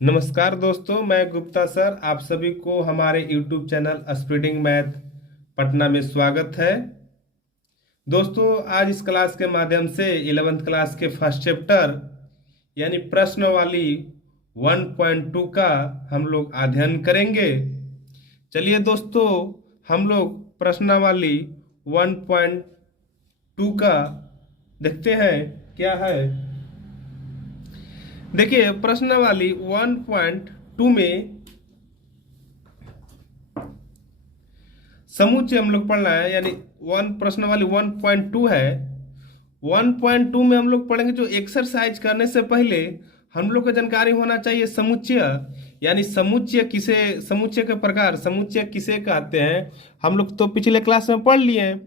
नमस्कार दोस्तों, मैं गुप्ता सर आप सभी को हमारे YouTube channel speeding math Patna में स्वागत है। दोस्तों, आज इस क्लास के माध्यम से 11th क्लास के फर्स्ट चैप्टर यानी प्रश्न वाली 1.2 का हम लोग अध्ययन करेंगे। चलिए दोस्तों, हम लोग प्रश्नावली 1.2 का देखते हैं क्या है। देखिए, प्रश्नावली 1.2 में समुच्चय हम लोग पढ़ना है, यानी प्रश्नावली 1.2 है। 1.2 में हम लोग पढ़ेंगे जो एक्सरसाइज करने से पहले हम लोग को जानकारी होना चाहिए समुच्चय, यानी समुच्चय के प्रकार, समुच्चय किसे कहते हैं हम लोग तो पिछले क्लास में पढ़ लिए हैं।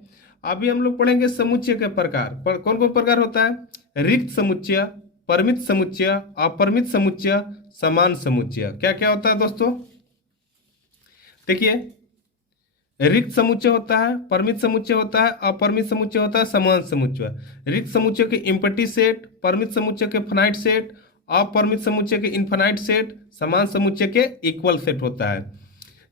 अभी हम लोग पढ़ेंगे समुच्चय के प्रकार। कौन कौन प्रकार होता है? रिक्त समुच्चय, परिमित समुच्चय, अपरिमित समुच्चय, समान समुच्चय। क्या क्या होता है दोस्तों? देखिए, रिक्त समुच्चय होता है, परिमित समुच्चय होता है, अपरिमित समुच्चय होता है, समान समुच्चय। रिक्त समुच्चय के इम्पटी सेट, परिमित समुच्चय के फाइनाइट सेट, अपरिमित समुच्चय के इनफाइनाइट सेट, समान समुच्चय के इक्वल सेट होता है।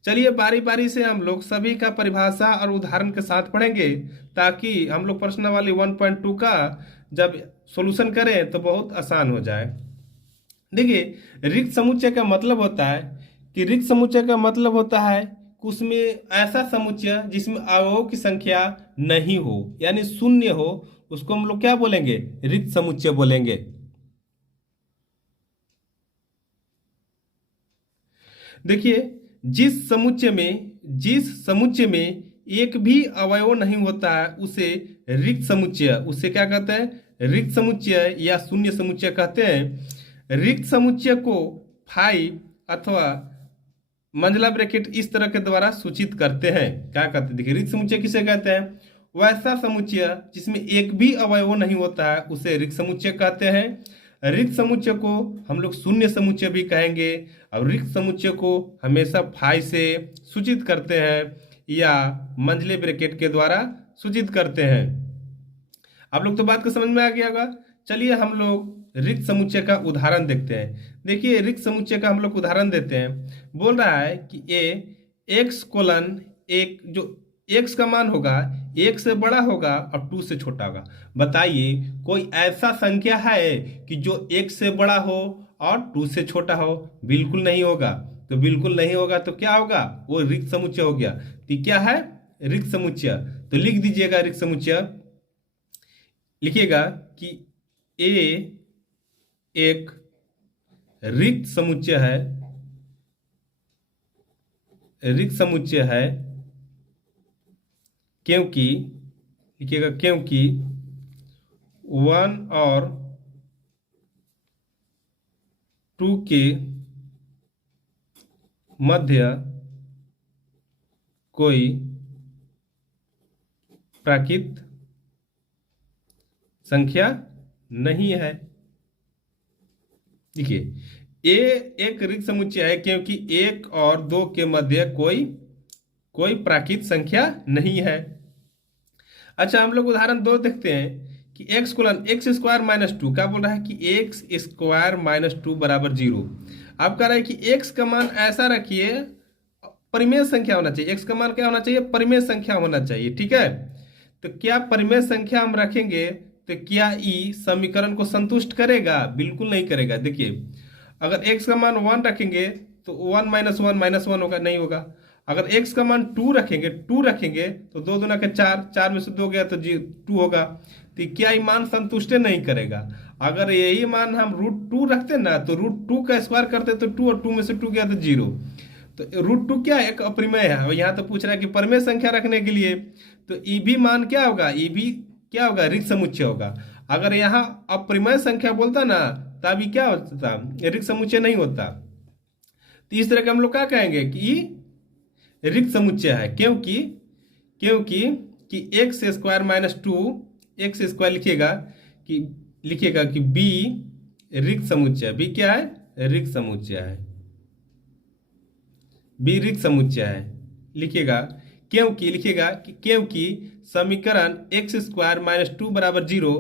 चलिए बारी बारी से हम लोग सभी का परिभाषा और उदाहरण के साथ पढ़ेंगे, ताकि हम लोग प्रश्नावली 1.2 का जब सॉल्यूशन करें तो बहुत आसान हो जाए। देखिए, रिक्त समुच्चय का मतलब होता है कि उसमें ऐसा समुच्चय जिसमें अवयवों की संख्या नहीं हो, यानी शून्य हो, उसको हम लोग क्या बोलेंगे? रिक्त समुच्चय बोलेंगे। देखिए, जिस समुच्चय में एक भी अवयव नहीं होता है उसे रिक्त समुच्चय, उसे क्या कहते हैं? रिक्त समुच्चय या शून्य समुच्चय कहते हैं। रिक्त समुच्चय को फाइव अथवा मंझला ब्रैकेट इस तरह के द्वारा सूचित करते हैं। क्या कहते हैं? देखिए, रिक्त समुच्चय किसे कहते हैं? वैसा समुच्चय जिसमें एक भी अवयव नहीं होता है उसे रिक्त समुच्चय कहते हैं। रिक्त समुच्चय को हम लोग शून्य समुच्चय भी कहेंगे, और रिक्त समुच्चय को हमेशा फाई से सूचित करते हैं या मंझले ब्रैकेट के द्वारा सूचित करते हैं। आप लोग तो बात को समझ में आ गया होगा। चलिए हम लोग रिक्त समुच्चय का उदाहरण देखते हैं। देखिए, रिक्त समुच्चय का हम लोग उदाहरण देते हैं। बोल रहा है कि एक्स कोलन एक, जो एक्स का मान होगा एक से बड़ा होगा और टू से छोटा होगा। बताइए, कोई ऐसा संख्या है कि जो एक से बड़ा हो और टू से छोटा हो? बिल्कुल नहीं होगा। तो बिल्कुल नहीं होगा तो क्या होगा? वो रिक्त समुच्चय हो गया। तो क्या है? रिक्त समुच्चय। तो लिख दीजिएगा रिक्त समुच्चय। लिखिएगा कि ए एक रिक्त समुच्चय है, रिक्त समुच्चय है क्योंकि, लिखिएगा, क्योंकि वन और टू के मध्य कोई प्राकृत संख्या नहीं है। देखिए, ए एक रिक्त समुच्चय है क्योंकि एक और दो के मध्य कोई प्राकृत संख्या नहीं है। अच्छा, हम लोग उदाहरण 2 देखते हैं कि x colon X square minus two. क्या बोल रहा है? कि एक्स स्क्वायर माइनस टू बराबर 0। आप कह रहे हैं कि एक्स का मान ऐसा रखिए, परिमेय संख्या होना चाहिए। एक्स का मान क्या होना चाहिए? परिमेय संख्या होना चाहिए। ठीक है, तो क्या परिमेय संख्या हम रखेंगे तो क्या ई समीकरण को संतुष्ट करेगा? बिल्कुल नहीं करेगा। देखिए, अगर x का मान 1 रखेंगे तो 1 माइनस 1 माइनस 1 होगा, नहीं होगा। अगर x का मान 2 रखेंगे तो 2 दूना के 4, 4 में से 2 गया तो 2 होगा। तो क्या ये मान संतुष्ट नहीं करेगा? अगर यही मान हम √2 रखते ना तो √2 का स्क्वायर करते तो 2, और 2 में से 2 गया तो 0। तो √2 क्या है? एक अपरिमेय है। और यहाँ तो पूछ रहा है कि परिमेय संख्या रखने के लिए तो ई भी मान क्या होगा? ई भी क्या होगा? रिक्त समुच्चय होगा। अगर यहाँ अपरिमेय संख्या बोलता ना तभी क्या होता? रिक्त समुच्चय नहीं होता। तो इस तरह के हम लोग क्या कहेंगे कि रिक्त समुच्चय है, क्योंकि क्योंकि कि x square minus two, x square लिखिएगा कि बी रिक्त समुच्चय। बी क्या है? रिक्त समुच्चय है। बी रिक्त समुच्चय है। लिखिएगा क्योंकि समीकरण एक्स स्क्वायर माइनस टू बराबर 0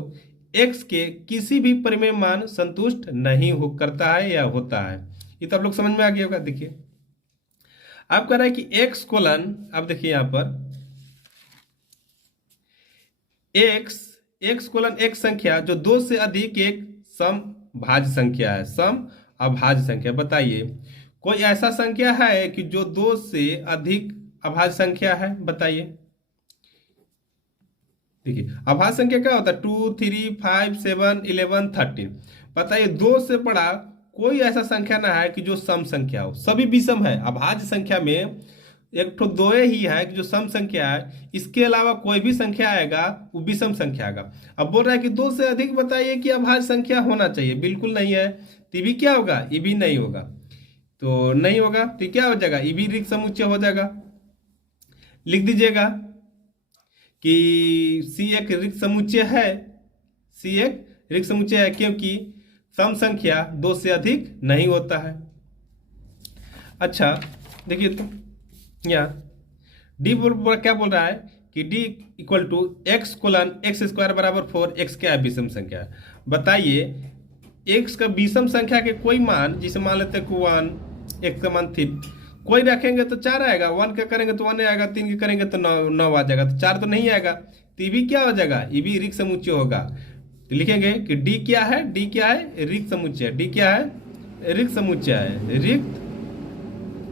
एक्स के किसी भी परिमेय मान संतुष्ट नहीं हो करता है या होता है। ये तो आप लोग समझ में आ गया होगा। देखिए आप कह रहा है कि एक्स कोलन, अब देखिए यहाँ पर एक्स कोलन एक संख्या जो दो से अधिक एक सम भाज्य संख्या है, सम अभाज्य संख्या। बताइए कोई ऐसा संख्या है कि जो दो से अधिक अभाज्य संख्या है? बताइए। देखिए अभाज्य संख्या क्या होता है? 2, 3, 5, 7, 11, 13। बताइए दो से बड़ा कोई ऐसा संख्या ना है कि जो सम संख्या हो, सभी विषम है। अभाज्य संख्या में एक तो दो ही है कि जो सम संख्या है, इसके अलावा कोई भी संख्या आएगा वो विषम संख्या आएगा। अब बोल रहा है कि दो से अधिक बताइए कि अभाज्य संख्या होना चाहिए, बिल्कुल नहीं है। तो ये भी क्या होगा? ये भी नहीं होगा। तो नहीं होगा तो क्या हो जाएगा? ये भी ऋक समुच्चय हो जाएगा। लिख दीजिएगा कि सी एक ऋक समुच्चय है, सी एक ऋक समुच्चय है क्योंकि सम संख्या दो से अधिक नहीं होता है। अच्छा देखिए तो यहाँ डी क्या बोल रहा है कि D equal to X colon X square बराबर 4, एक्स क्या है? विषम संख्या है। बताइए एक्स का विषम संख्या के कोई मान, जिसे मान लेते हैं 1, एक्स का मान 3, कोई रखेंगे तो 4 आएगा, 1 का करेंगे तो 1 आएगा, 3 के करेंगे तो 9 आ जाएगा, तो 4 तो नहीं आएगा। तो ये भी क्या हो जाएगा? ये भी ऋक समुच्चय होगा। तो लिखेंगे कि डी क्या है? डी क्या है? ऋक समुच्चय। डी क्या है? ऋक समुच्चय है, ऋक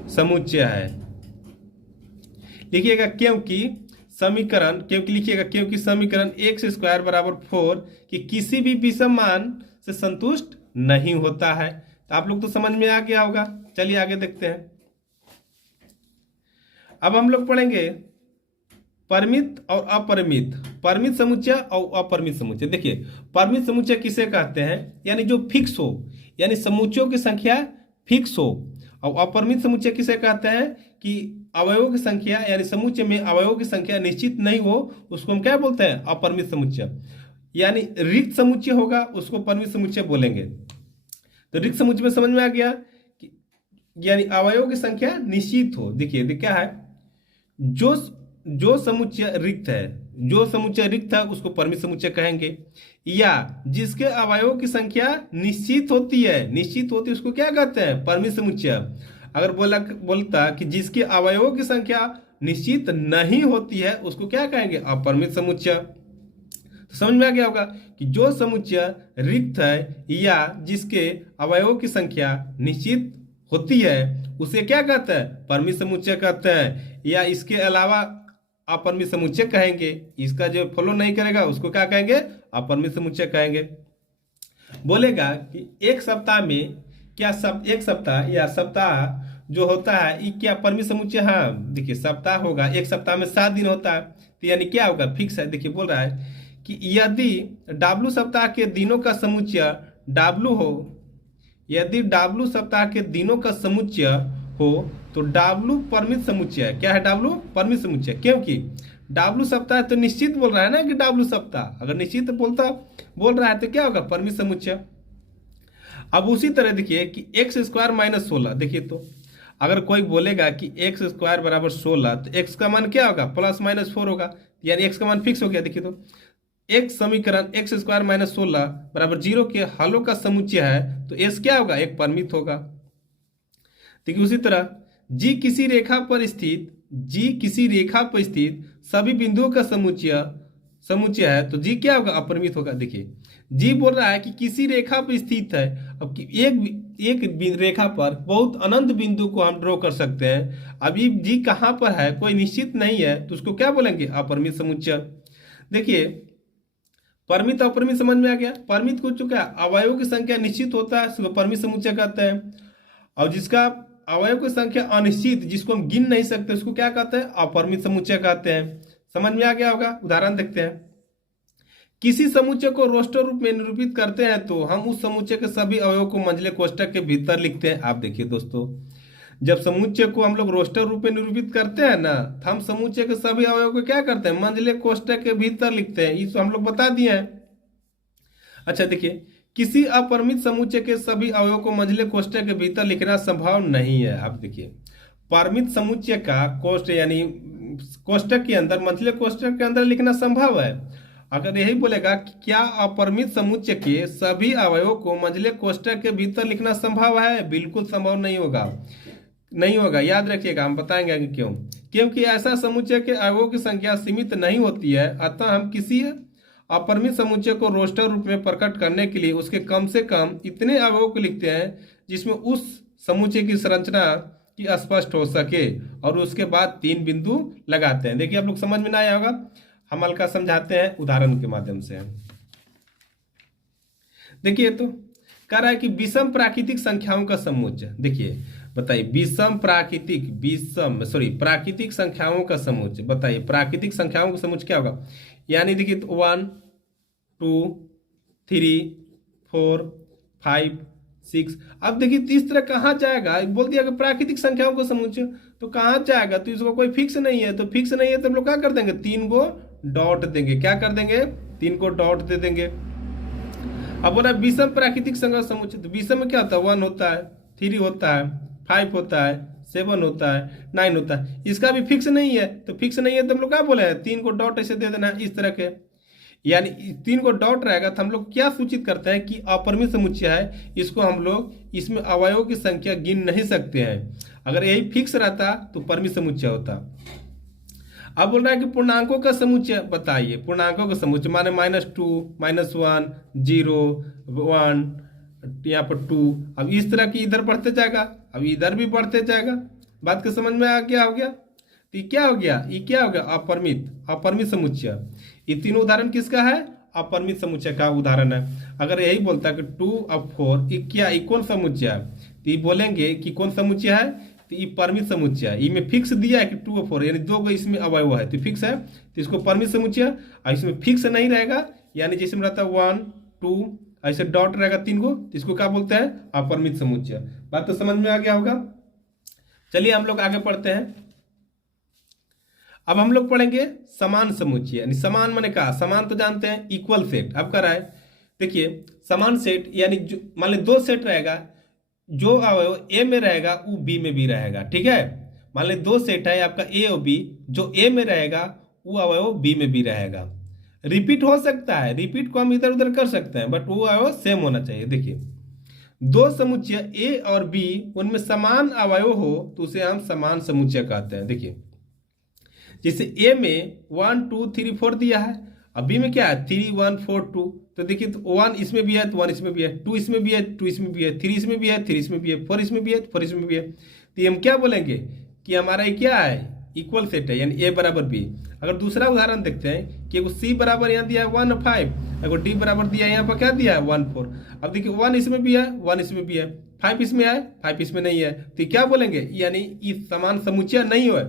समुच्चय है। लिखिएगा क्योंकि समीकरण, क्योंकि लिखिएगा क्योंकि समीकरण एक्स स्क्वायर बराबर 4 कि किसी भी विषम मान से संतुष्ट नहीं होता है। तो आप लोग तो समझ में आ गया होगा। चलिए आगे देखते हैं। अब हम लोग पढ़ेंगे परिमित और अपरिमित, परिमित समुच्चय और अपरिमित समुच्चय। देखिए परिमित समुच्चय किसे कहते हैं? यानी जो फिक्स हो, यानी समुच्चयों की संख्या फिक्स हो। और अपरिमित समुच्चय किसे कहते हैं? कि अवयवों की संख्या, यानी समुच्चय में अवयवों की संख्या निश्चित नहीं हो, उसको हम क्या बोलते हैं? अपरिमित समुच्चय। यानी रिक्त समुच्चय होगा उसको परिमित समुच्चय बोलेंगे। तो रिक्त समुच्चय में समझ में आ गया कि यानी अवयवों की संख्या निश्चित हो। देखिए क्या है, जो समुच्चय रिक्त है, जो समुच्चय रिक्त है उसको परिमित समुच्चय कहेंगे। या जिसके अवयवों की संख्या निश्चित होती है, निश्चित होती है उसको क्या कहते हैं? परिमित समुच्चय। अगर बोलता कि जिसके अवयवों की संख्या निश्चित नहीं होती है उसको क्या कहेंगे? अपरिमित समुच्चय। तो समझ में आ गया होगा कि जो समुच्चय रिक्त है या जिसके अवयवों की संख्या निश्चित होती है उसे क्या कहते हैं? परिमित समुच्चय कहते हैं। या इसके अलावा अपरिमित समुच्चय कहेंगे। इसका जो फॉलो नहीं करेगा उसको क्या कहेंगे? अपरिमित समुच्चय कहेंगे। बोलेगा कि एक सप्ताह में क्या एक सप्ताह या सप्ताह जो होता है ये क्या परिमित समुच्चय? हाँ देखिए सप्ताह होगा, एक सप्ताह में 7 दिन होता है, तो यानी क्या होगा? फिक्स है। देखिए बोल रहा है कि यदि W सप्ताह के दिनों का समुच्चय W हो, यदि W सप्ताह के दिनों का समुच्चय हो तो W परिमित समुच्चय है। क्या है? W परिमित समुच्चय। क्योंकि W सप्ताह तो निश्चित बोल रहा है ना कि W सप्ताह, अगर निश्चित बोल रहा है तो क्या होगा? परिमित समुच्चय। अब उसी तरह देखिए कि एक्स स्क्वायर माइनस 16, देखिए तो अगर कोई बोलेगा कि एक्स स्क्वायर बराबर 16 तो एक्स का मान क्या होगा? प्लस माइनस 4 होगा, यानी एक्स का मान फिक्स हो गया। देखिए तो एक समीकरण एक्स स्क्वायर माइनस 16 बराबर 0 के हलों का समुच्चय है तो एस क्या होगा? एक परिमित होगा। देखिए उसी तरह जी किसी रेखा पर स्थित सभी बिंदुओं का समुच्चय है तो जी क्या होगा? अपरिमित होगा। देखिए जी बोल रहा है कि किसी रेखा पर स्थित है। अब एक रेखा पर बहुत अनंत बिंदु को हम ड्रॉ कर सकते हैं। अभी जी कहाँ पर है कोई निश्चित नहीं है तो उसको क्या बोलेंगे? अपरिमित समुच्चय। देखिए परिमित अपरिमित समझ में आ गया। परिमित हो चुका है, अवयवों की संख्या निश्चित होता है उसको परिमित समुच्चय कहते हैं। और जिसका अवयव की संख्या अनिश्चित, जिसको हम गिन नहीं सकते, उसको क्या कहते हैं? अपरिमित समुच्चय कहते हैं। समझ में आ गया होगा। उदाहरण देखते हैं। किसी समुच्चय को रोस्टर रूप में निरूपित करते हैं तो हम उस समुच्चय के सभी अवयवों को मंझले कोष्ठक के भीतर लिखते हैं। आप देखिए दोस्तों, जब समुच्चय को हम लोग रोस्टर रूप में निरूपित करते हैं ना तो हम समुच्चय के सभी अवयवों को क्या करते हैं? मंझले कोष्ठक के भीतर लिखते हैं। ये हम लोग बता दिए हैं। अच्छा देखिए किसी अपरिमित समुच्चय के सभी अवयवों को मंझले कोष्ठक के भीतर लिखना संभव नहीं है। आप देखिए परिमित समुच्चय का कोष्ठ यानी कोष्ठक के अंदर, मंझले कोष्ठक के अंदर लिखना संभव है। अगर यही बोलेगा कि क्या अपरिमित समुच्चय के सभी अवयवों को मंझले कोष्ठक के भीतर लिखना संभव है, बिल्कुल संभव नहीं होगा, नहीं होगा। याद रखिएगा, हम बताएंगे आगे क्यों। क्योंकि ऐसा समुच्चय के अवयवों की संख्या सीमित नहीं होती है, अतः हम किसी अपरिमित समुच्चय को रोस्टर रूप में प्रकट करने के लिए उसके कम से कम इतने अवयवों को लिखते हैं जिसमें उस समुच्चय की संरचना की स्पष्ट हो सके, और उसके बाद 3 बिंदु लगाते हैं। देखिए आप लोग समझ में ना आया होगा, हम हल्का समझाते हैं उदाहरण के माध्यम से। देखिए तो कह रहा है कि विषम प्राकृतिक संख्याओं का समुच्चय। देखिए बताइए, प्राकृतिक संख्याओं का समुच्चय। बताइए प्राकृतिक संख्याओं का समुच्चय क्या होगा? यानी देखिए 1 2 3 4 5 6। अब देखिए इस तरह कहाँ जाएगा, बोल दिया कि प्राकृतिक संख्याओं का समुच्चय, तो कहाँ जाएगा? तो इसको कोई फिक्स नहीं है, तो फिक्स नहीं है तो हम लोग क्या कर देंगे? 3 को डॉट देंगे। क्या कर देंगे? 3 को डॉट दे देंगे। अब बोला विषम प्राकृतिक संख्या समुच्चय, तो विषम में क्या होता है? 1 होता है, 3 होता है, 5 होता है, 7 होता है, 9 होता है। इसका भी फिक्स नहीं है, तो फिक्स नहीं है तो हम लोग क्या बोले? 3 को डॉट ऐसे दे देना इस तरह के। यानी 3 को डॉट रहेगा तो हम लोग क्या सूचित करते हैं कि अपरिमित समुच्चय है, इसको हम लोग इसमें अवयवों की संख्या गिन नहीं सकते हैं। अगर यही फिक्स रहता तो परिमित समुच्चय होता। अब बोल रहा है कि पूर्णांकों का समुच्चय बताइए। पूर्णांकों का समुच्चय माने -2 -1 0 1, यहाँ पर 2। अब इस तरह की इधर बढ़ते जाएगा, अब इधर भी बढ़ते जाएगा। बात को समझ में आ गया? हो गया? तो ये क्या हो गया? ये क्या हो गया? अपरिमित समुच्चय। ये तीनों उदाहरण किसका है? अपरिमित समुच्चय का उदाहरण है। अगर यही बोलता कि 2 और 4 ये क्या, ये कौन समुच्चय है? तो ये बोलेंगे कि कौन समुच्चय है? तो ये परिमित समुच्चय है। इसमें फिक्स दिया है कि 2 और 4, यानी 2 को इसमें अवयव है तो फिक्स है, तो इसको परिमित समुच्चय। और इसमें फिक्स नहीं रहेगा, यानी जिसमें रहता है 1 2 ऐसे डॉट रहेगा 3 को, तो इसको क्या बोलते हैं? अपरिमित समुच्चय। बात तो समझ में आ गया होगा। चलिए हम लोग आगे पढ़ते हैं। अब हम लोग पढ़ेंगे समान समुच्चय। यानी समान माने का, समान तो जानते हैं इक्वल सेट। अब क्या रहा है? देखिए समान सेट यानी मान ली 2 सेट रहेगा, जो अवयव ए में रहेगा वो बी में भी रहेगा। ठीक है, मान ली 2 सेट है आपका ए और बी, जो ए में रहेगा वो अवयव बी में भी रहेगा। रिपीट हो सकता है, रिपीट को हम इधर उधर कर सकते हैं, बट वो अवयव सेम होना चाहिए। देखिए 2 समुच्चय ए और बी, उनमें समान अवयव हो तो उसे हम समान समुच्चय कहते हैं। देखिए जैसे ए में 1 2 3 4 दिया है, अब बी में क्या है? 3 1 4 2। तो देखिए तो 1 इसमें भी है तो 1 इसमें भी है, 2 इसमें भी है 2 इसमें भी है, 3 इसमें भी है 3 इसमें भी है, 4 इसमें भी है 4 इसमें भी है। तो हम क्या बोलेंगे कि हमारा ये क्या है? इक्वल सेट है, यानी ए बराबर बी। अगर दूसरा उदाहरण देखते हैं कि सी बराबर यहाँ दिया है 1 5, अगर डी बराबर दिया है यहाँ पर क्या दिया है? 1 4। अब देखिए 1 इसमें भी है 1 इसमें भी है, 5 इसमें है 5 इसमें नहीं है, तो क्या बोलेंगे? यानी इस समान समुच्चय नहीं हो।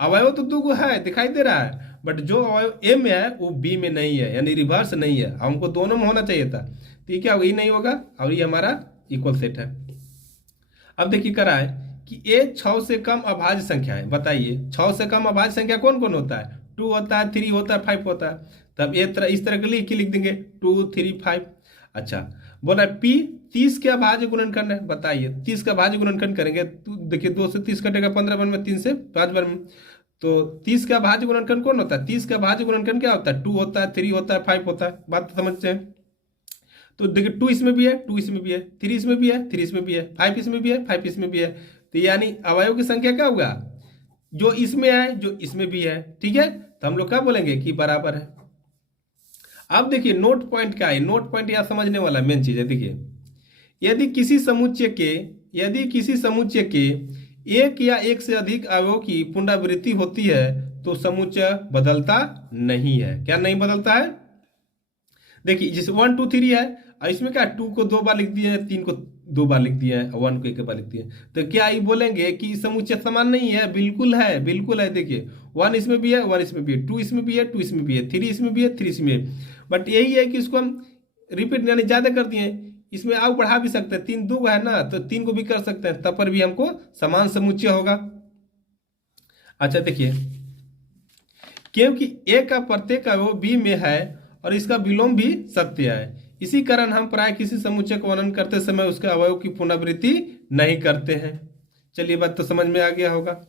अवयव तो 2 है दिखाई दे रहा है, बट जो अवयव ए में है वो बी में नहीं है, यानी रिवर्स नहीं है। हमको दोनों में होना चाहिए था, तो ये क्या होगा? ये नहीं होगा, और ये हमारा इक्वल सेट है। अब देखिए करा है कि ए 6 से कम अभाज्य संख्या है। बताइए 6 से कम अभाज्य संख्या कौन कौन होता है? 2 होता है, 3 होता है, 5 होता है। तब इस तरह के लिख देंगे 2 3 5। अच्छा बोला पी 30 के अभाज्य गुणनखंड है। बताइए 30 का अभाज्य गुणनखंड करेंगे तो देखिए 2 से 30 कटेगा 15 बार में, 3 से 5 बार में। तो 30 का अभाज्य गुणनखंड कौन होता है? 30 का अभाज्य गुणनखंड क्या होता है? 2 होता है, 3 होता है, 5 होता है। बात समझते हैं। तो देखिए 2 इसमें भी है 2 इसमें भी है, 3 इसमें भी है 3 इसमें भी है, 5 इसमें भी है 5 इसमें भी है। तो यानी अवयव की संख्या क्या होगा? जो इसमें है जो इसमें भी है। ठीक है, तो हम लोग क्या बोलेंगे कि बराबर है। अब देखिए नोट पॉइंट क्या है? नोट पॉइंट यहाँ समझने वाला मेन चीज है। देखिए यदि किसी समुच्चय के एक या एक से अधिक अवयवों की पुनरावृत्ति होती है तो समुच्चय बदलता नहीं है। क्या नहीं बदलता है? देखिए जैसे 1 2 3 है, और इसमें क्या 2 को 2 बार लिख दिए हैं, 3 को 2 बार लिख दिए हैं, 1 को 1 बार लिख दिए हैं। तो क्या ये बोलेंगे कि समुच्चय समान नहीं है? बिल्कुल है, बिल्कुल है। देखिए 1 इसमें भी है 1 इसमें भी है, 2 इसमें भी है 2 इसमें भी है, 3 इसमें भी है 3 इसमें है। बट यही है कि इसको हम रिपीट यानी ज्यादा कर दिए, इसमें और बढ़ा भी सकते हैं। 3 2 है ना, तो 3 को भी कर सकते हैं, तब पर भी हमको समान समुच्चय होगा। अच्छा देखिए क्योंकि ए का प्रत्येक अवयव बी में है और इसका विलोम भी सत्य है, इसी कारण हम प्राय किसी समुच्चय को वर्णन करते समय उसके अवयव की पुनरावृत्ति नहीं करते हैं। चलिए बात तो समझ में आ गया होगा।